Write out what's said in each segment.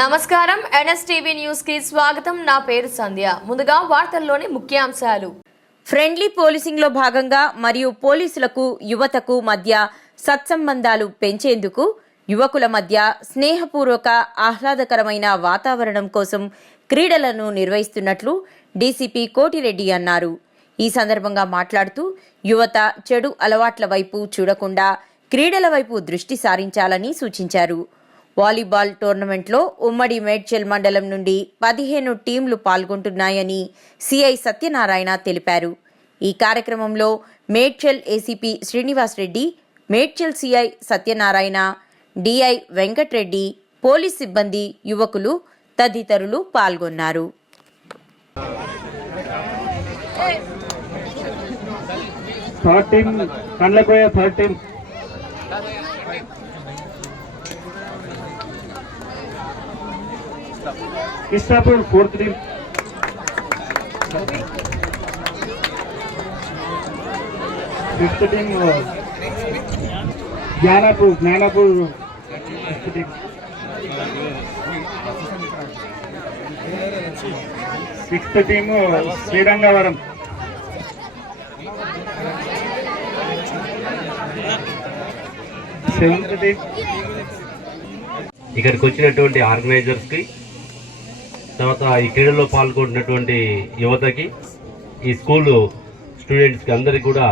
నమస్కారం. ఎన్ఎస్టీవీ న్యూస్కి స్వాగతం. నా పేరు సంధ్య. ముందుగా వార్తల్లోని ముఖ్యాంశాలు. ఫ్రెండ్లీ పోలీసింగ్లో భాగంగా మరియు పోలీసులకు యువతకు మధ్య సత్సంబంధాలు పెంచేందుకు యువకుల మధ్య స్నేహపూర్వక ఆహ్లాదకరమైన వాతావరణం కోసం క్రీడలను నిర్వహిస్తున్నట్లు డీసీపీ కోటిరెడ్డి అన్నారు. ఈ సందర్భంగా మాట్లాడుతూ యువత చెడు అలవాట్ల వైపు చూడకుండా క్రీడల వైపు దృష్టి సారించాలని సూచించారు. వాలీబాల్ టోర్నమెంట్లో ఉమ్మడి మేడ్చల్ మండలం నుండి పదిహేను టీంలు పాల్గొంటున్నాయని సిఐ సత్యనారాయణ తెలిపారు. ఈ కార్యక్రమంలో Medchal ACP Srinivas Reddy Medchal CI Satyanarayana DI Venkatreddy police సిబ్బంది యువకులు తదితరులు పాల్గొన్నారు. Third team Kandlakoya third team Kishtapur fourth team fifth team Gnanapur Gnanapur fifth team sixth team Srirangavaram seventh team ఇక్కడికి వచ్చినటువంటి ఆర్గనైజర్స్కి తర్వాత ఈ క్రీడల్లో పాల్గొంటున్నటువంటి యువతకి ఈ స్కూలు స్టూడెంట్స్కి అందరికీ కూడా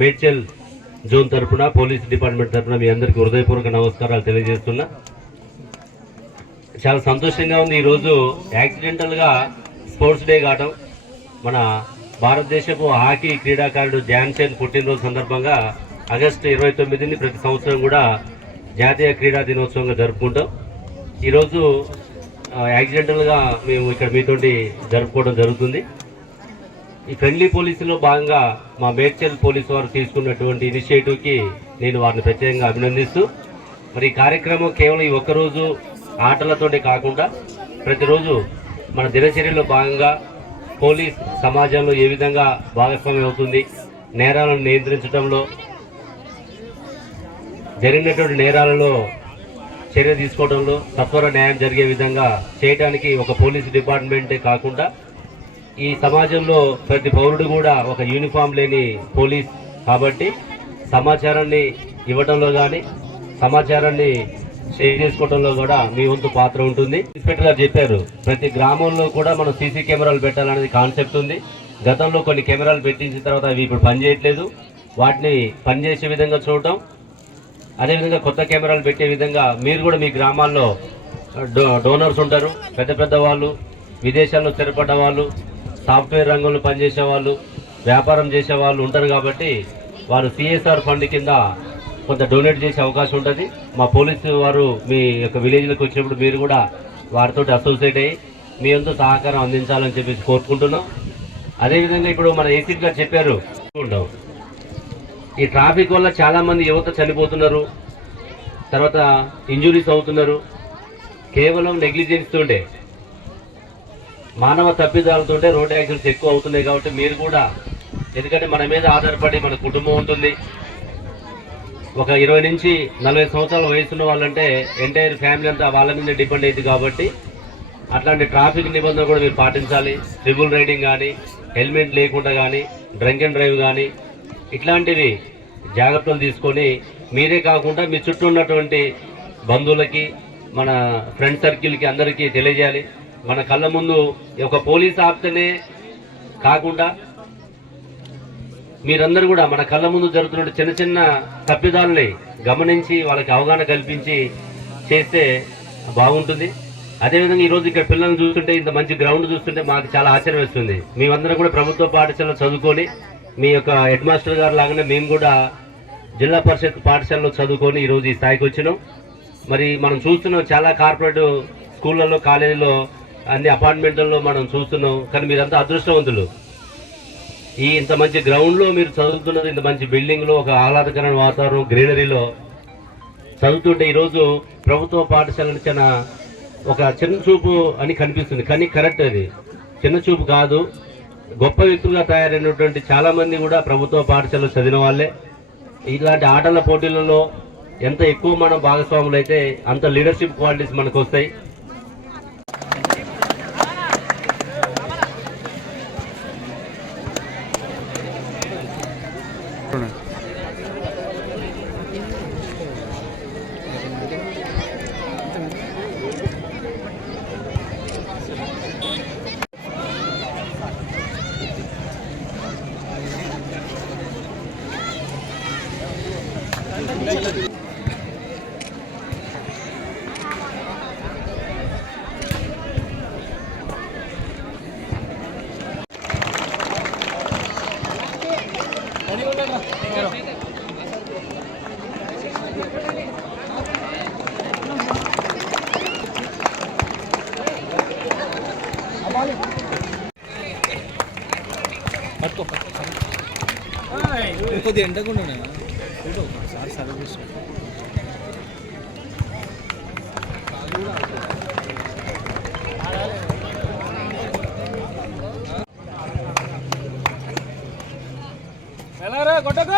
మేడ్చల్ జోన్ తరఫున పోలీస్ డిపార్ట్మెంట్ తరపున మీ అందరికీ హృదయపూర్వక నమస్కారాలు తెలియజేస్తున్నా. చాలా సంతోషంగా ఉంది ఈరోజు యాక్సిడెంటల్గా స్పోర్ట్స్ డే కావటం. మన భారతదేశపు హాకీ క్రీడాకారుడు ధ్యాన్ చంద్ పుట్టినరోజు సందర్భంగా ఆగస్టు ఇరవై తొమ్మిదిని ప్రతి సంవత్సరం కూడా జాతీయ క్రీడా దినోత్సవంగా జరుపుకుంటాం. ఈరోజు యాక్సిడెంటల్గా మేము ఇక్కడ మీతోటి జరుపుకోవడం జరుగుతుంది. ఈ ఫ్రెండ్లీ పోలీసులో భాగంగా మా మేడ్చల్ పోలీసు వారు తీసుకున్నటువంటి ఇనిషియేటివ్కి నేను వారిని ప్రత్యేకంగా అభినందిస్తూ మరి ఈ కార్యక్రమం కేవలం ఈ ఒక్కరోజు ఆటలతోనే కాకుండా ప్రతిరోజు మన దినచర్యలో భాగంగా పోలీస్ సమాజంలో ఏ విధంగా భాగస్వామ్యం అవుతుంది నేరాలను నియంత్రించడంలో జరిగినటువంటి నేరాలలో చర్య తీసుకోవడంలో సత్వర న్యాయం జరిగే విధంగా చేయడానికి ఒక పోలీస్ డిపార్ట్మెంటే కాకుండా ఈ సమాజంలో ప్రతి పౌరుడు కూడా ఒక యూనిఫామ్ లేని పోలీస్ కాబట్టి సమాచారాన్ని ఇవ్వడంలో కానీ సమాచారాన్ని షేర్ చేసుకోవడంలో కూడా మీ వంతు పాత్ర ఉంటుంది. ఇన్స్పెక్టర్ గారు చెప్పారు ప్రతి గ్రామంలో కూడా మనం సీసీ కెమెరాలు పెట్టాలనేది కాన్సెప్ట్ ఉంది. గతంలో కొన్ని కెమెరాలు పెట్టించిన తర్వాత అవి ఇప్పుడు పనిచేయట్లేదు. వాటిని పనిచేసే విధంగా చూడటం అదేవిధంగా కొత్త కెమెరాలు పెట్టే విధంగా మీరు కూడా మీ గ్రామాల్లో డో డోనర్స్ ఉంటారు. పెద్ద పెద్ద వాళ్ళు విదేశాల్లో స్థిరపడ్డ వాళ్ళు సాఫ్ట్వేర్ రంగంలో పనిచేసే వాళ్ళు వ్యాపారం చేసే వాళ్ళు ఉంటారు కాబట్టి వారు సిఎస్ఆర్ ఫండ్ కింద కొంత డొనేట్ చేసే అవకాశం ఉంటుంది. మా పోలీసు వారు మీ యొక్క విలేజ్లకు వచ్చినప్పుడు మీరు కూడా వారితో అసోసియేట్ అయ్యి మీ అంతా సహకారం అందించాలని చెప్పేసి కోరుకుంటున్నాం. అదేవిధంగా ఇప్పుడు మన ఏసీపీ గారు చెప్పారు. ఉండవు ఈ ట్రాఫిక్ వల్ల చాలామంది యువత చనిపోతున్నారు తర్వాత ఇంజురీస్ అవుతున్నారు. కేవలం నెగ్లిజెన్స్ తోటే మానవ తప్పిదాలతోటే రోడ్ యాక్సిడెంట్స్ ఎక్కువ అవుతున్నాయి కాబట్టి మీరు కూడా ఎందుకంటే మన మీద ఆధారపడి మన కుటుంబం ఉంటుంది. ఒక ఇరవై నుంచి నలభై సంవత్సరాల వయసున్న వాళ్ళంటే ఎంటైర్ ఫ్యామిలీ అంతా వాళ్ళ మీద డిపెండ్ అయింది కాబట్టి అట్లాంటి ట్రాఫిక్ నిబంధనలు కూడా మీరు పాటించాలి. ట్రిబుల్ రైడింగ్ కానీ హెల్మెట్ లేకుండా కానీ డ్రంక్ అండ్ డ్రైవ్ కానీ ఇట్లాంటివి జాగ్రత్తలు తీసుకొని మీరే కాకుండా మీ చుట్టూ ఉన్నటువంటి బంధువులకి మన ఫ్రెండ్ సర్కిల్కి అందరికీ తెలియజేయాలి. మన కళ్ళ ముందు ఒక పోలీస్ ఆప్తేనే కాకుండా మీరందరూ కూడా మన కళ్ళ ముందు జరుగుతున్న చిన్న చిన్న తప్పిదాలని గమనించి వాళ్ళకి అవగాహన కల్పించి చేస్తే బాగుంటుంది. అదేవిధంగా ఈరోజు ఇక్కడ పిల్లల్ని చూస్తుంటే ఇంత మంచి గ్రౌండ్ చూస్తుంటే మాకు చాలా ఆశ్చర్యం వేస్తుంది. మేమందరం కూడా ప్రభుత్వ పాఠశాలలో చదువుకొని మీ యొక్క హెడ్ మాస్టర్ గారు లాగానే మేము కూడా జిల్లా పరిషత్ పాఠశాలలో చదువుకొని ఈరోజు ఈ స్థాయికి వచ్చినాం. మరి మనం చూస్తున్నాం చాలా కార్పొరేట్ స్కూళ్ళల్లో కాలేజీలో అన్ని అపార్ట్మెంట్లలో మనం చూస్తున్నాం. కానీ మీరంతా అదృష్టవంతులు. ఈ ఇంత మంచి గ్రౌండ్లో మీరు చదువుతున్నది ఇంత మంచి బిల్డింగ్లో ఒక ఆహ్లాదకరమైన వాతావరణం గ్రీనరీలో చదువుతుంటే ఈరోజు ప్రభుత్వ పాఠశాల చిన్న ఒక చిన్న చూపు అని కనిపిస్తుంది. కానీ కరెక్ట్ అది. చిన్న చూపు కాదు. గొప్ప వ్యక్తులుగా తయారైనటువంటి చాలా మంది కూడా ప్రభుత్వ పాఠశాలలో చదివిన వాళ్ళే. ఇలాంటి ఆటల పోటీలలో ఎంత ఎక్కువ మనం భాగస్వాములు అయితే అంత లీడర్షిప్ క్వాలిటీస్ మనకు వస్తాయి కొద్దిగా ఎండకుండా ఫోటో ఒకసారి సర్వీస్ కొట్టకు.